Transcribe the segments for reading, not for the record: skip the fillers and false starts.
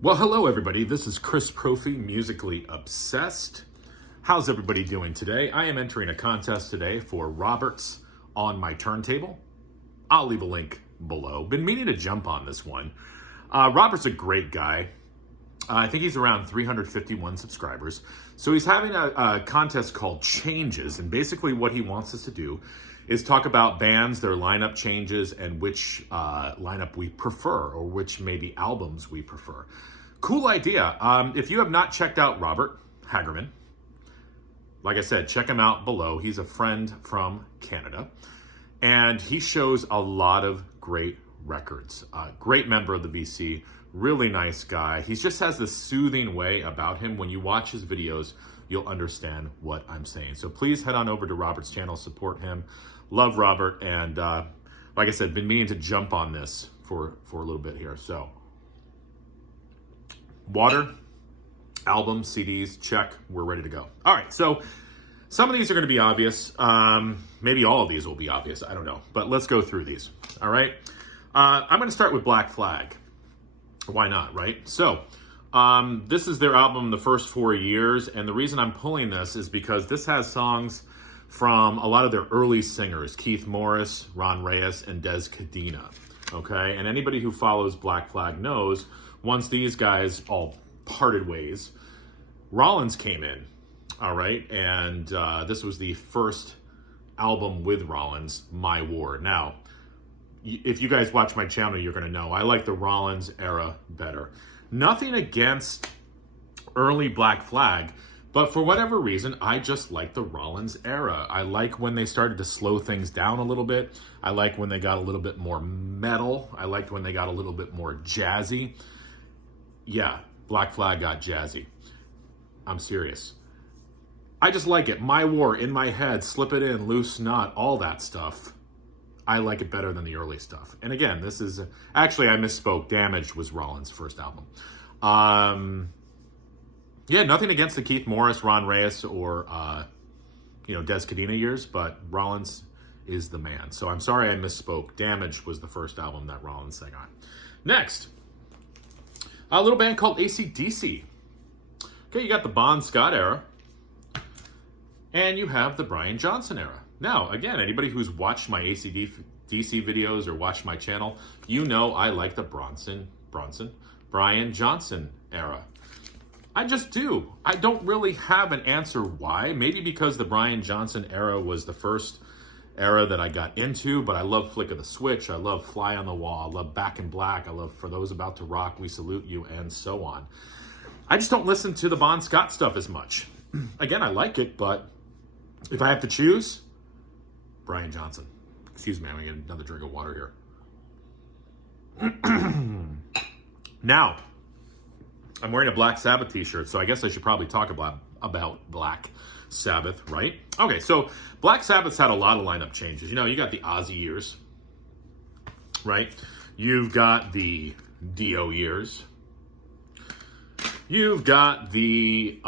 Well, hello everybody. This is Chris Profi, Musically Obsessed. How's everybody doing today? I am entering a contest today for Roberts on my turntable. I'll leave a link below. Been meaning to jump on this one. Robert's a great guy. I think he's around 351 subscribers. So he's having a contest called Changes, and basically what he wants us to do is talk about bands, their lineup changes, and which lineup we prefer, or which maybe albums we prefer. Cool idea. If you have not checked out Robert Hagerman, like I said, check him out below. He's a friend from Canada, and he shows a lot of great records. Great member of the VC, really nice guy. He just has this soothing way about him. When you watch his videos, you'll understand what I'm saying. So please head on over to Robert's channel, support him. Love Robert, and like I said, been meaning to jump on this for a little bit here. So, water, albums, CDs, check. We're ready to go. All right, so some of these are going to be obvious. Maybe all of these will be obvious. I don't know, but let's go through these. All right, I'm going to start with Black Flag. Why not, right? So, this is their album, The First 4 Years, and the reason I'm pulling this is because this has songs from a lot of their early singers, Keith Morris, Ron Reyes, and Des Cadena, okay? And anybody who follows Black Flag knows, once these guys all parted ways, Rollins came in, all right? And this was the first album with Rollins, My War. Now, if you guys watch my channel, you're gonna know I like the Rollins era better. Nothing against early Black Flag, but for whatever reason, I just like the Rollins era. I like when they started to slow things down a little bit. I like when they got a little bit more metal. I liked when they got a little bit more jazzy. Yeah, Black Flag got jazzy. I'm serious. I just like it. My War, In My Head, Slip It In, Loose Knot, all that stuff. I like it better than the early stuff. And again, this is... Actually, I misspoke. Damaged was Rollins' first album. Yeah, nothing against the Keith Morris, Ron Reyes, or, Des Cadena years, but Rollins is the man. So I'm sorry I misspoke. Damaged was the first album that Rollins sang on. Next, a little band called AC/DC. Okay, you got the Bon Scott era, and you have the Brian Johnson era. Now, again, anybody who's watched my AC/DC videos or watched my channel, you know I like the Brian Johnson era. I just do. I don't really have an answer why. Maybe because the Brian Johnson era was the first era that I got into, but I love Flick of the Switch. I love Fly on the Wall. I love Back in Black. I love For Those About to Rock, We Salute You, and so on. I just don't listen to the Bon Scott stuff as much. Again, I like it, but if I have to choose, Brian Johnson. Excuse me, I'm going to get another drink of water here. Now, I'm wearing a Black Sabbath t-shirt, so I guess I should probably talk about Black Sabbath, right? Okay, so Black Sabbath's had a lot of lineup changes. You know, you got the Ozzy years, right? You've got the Dio years. You've got the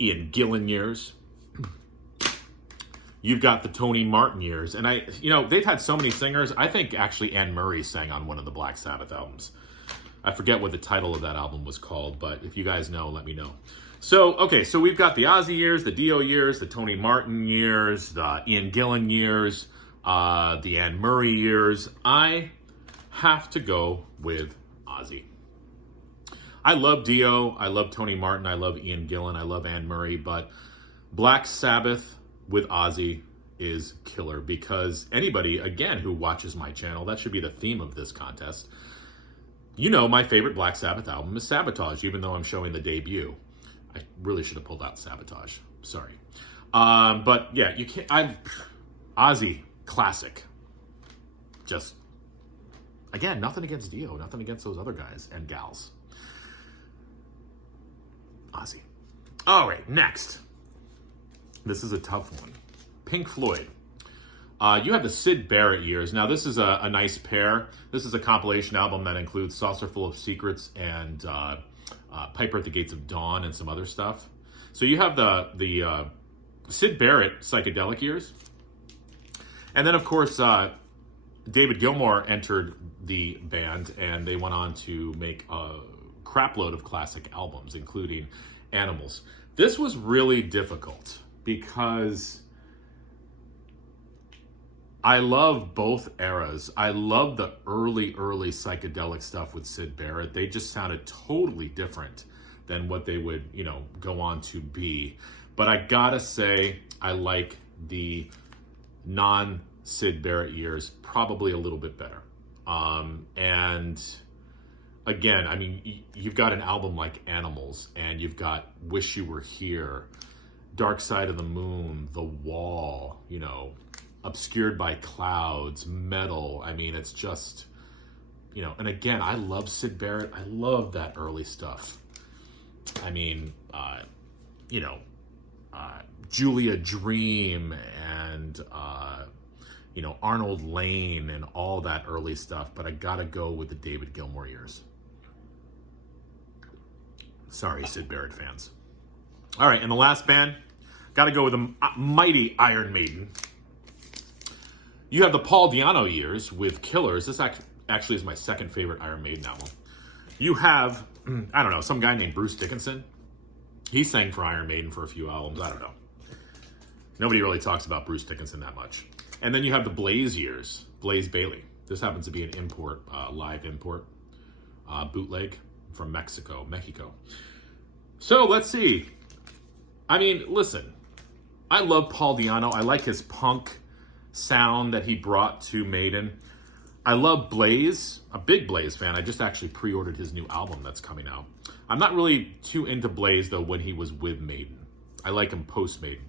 Ian Gillan years. You've got the Tony Martin years. And they've had so many singers. I think actually Anne Murray sang on one of the Black Sabbath albums. I forget what the title of that album was called, but if you guys know, let me know. So, okay, so we've got the Ozzy years, the Dio years, the Tony Martin years, the Ian Gillan years, the Anne Murray years. I have to go with Ozzy. I love Dio, I love Tony Martin, I love Ian Gillan, I love Anne Murray, but Black Sabbath with Ozzy is killer, because anybody, again, who watches my channel, that should be the theme of this contest. You know, my favorite Black Sabbath album is Sabotage, even though I'm showing the debut. I really should have pulled out Sabotage. Sorry. But yeah, you can't... Ozzy, classic. Just, again, nothing against Dio, nothing against those other guys and gals. Ozzy. All right, next. This is a tough one. Pink Floyd. You have the Syd Barrett years. Now, this is a nice pair. This is a compilation album that includes Saucerful of Secrets and Piper at the Gates of Dawn and some other stuff. So you have the Syd Barrett psychedelic years. And then, of course, David Gilmour entered the band, and they went on to make crapload of classic albums, including Animals. This was really difficult because I love both eras. I love the early psychedelic stuff with Syd Barrett. They just sounded totally different than what they would, go on to be. But I gotta say, I like the non-Syd Barrett years probably a little bit better. And again, I mean, you've got an album like Animals, and you've got Wish You Were Here, Dark Side of the Moon, The Wall, Obscured by Clouds, Metal. I mean, it's just, and again, I love Syd Barrett. I love that early stuff. I mean, Julia Dream and, Arnold Lane and all that early stuff, but I gotta go with the David Gilmour years. Sorry, Syd Barrett fans. All right, and the last band, gotta go with the mighty Iron Maiden. You have the Paul Di'Anno years with Killers. This actually is my second favorite Iron Maiden album. You have, I don't know, some guy named Bruce Dickinson. He sang for Iron Maiden for a few albums. I don't know. Nobody really talks about Bruce Dickinson that much. And then you have the Blaze years, Blaze Bailey. This happens to be an import, live import, bootleg from Mexico. So let's see. I mean, listen, I love Paul Di'Anno. I like his punk sound that he brought to Maiden. I love Blaze, a big Blaze fan. I just actually pre-ordered his new album that's coming out. I'm not really too into Blaze, though, when he was with Maiden. I like him post-Maiden.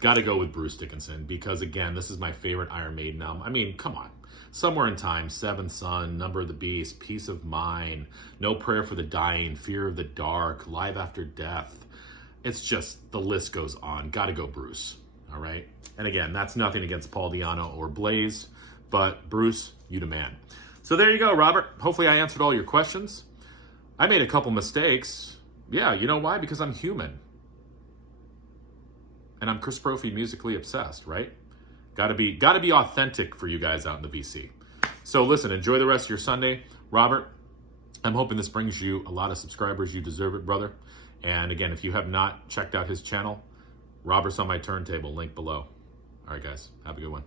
Got to go with Bruce Dickinson because, again, this is my favorite Iron Maiden album. I mean, come on. Somewhere in Time, Seventh Son, Number of the Beast, Peace of Mind, No Prayer for the Dying, Fear of the Dark, Live After Death. It's just, the list goes on. Got to go Bruce, all right? And again, that's nothing against Paul Di'Anno or Blaze, but Bruce, you the man. So there you go, Robert. Hopefully I answered all your questions. I made a couple mistakes. Yeah, you know why? Because I'm human. And I'm Chris Brophy musically obsessed, right? Gotta be authentic for you guys out in the VC. So listen, enjoy the rest of your Sunday. Robert, I'm hoping this brings you a lot of subscribers. You deserve it, brother. And again, if you have not checked out his channel, Robert's on my turntable, link below. All right, guys, have a good one.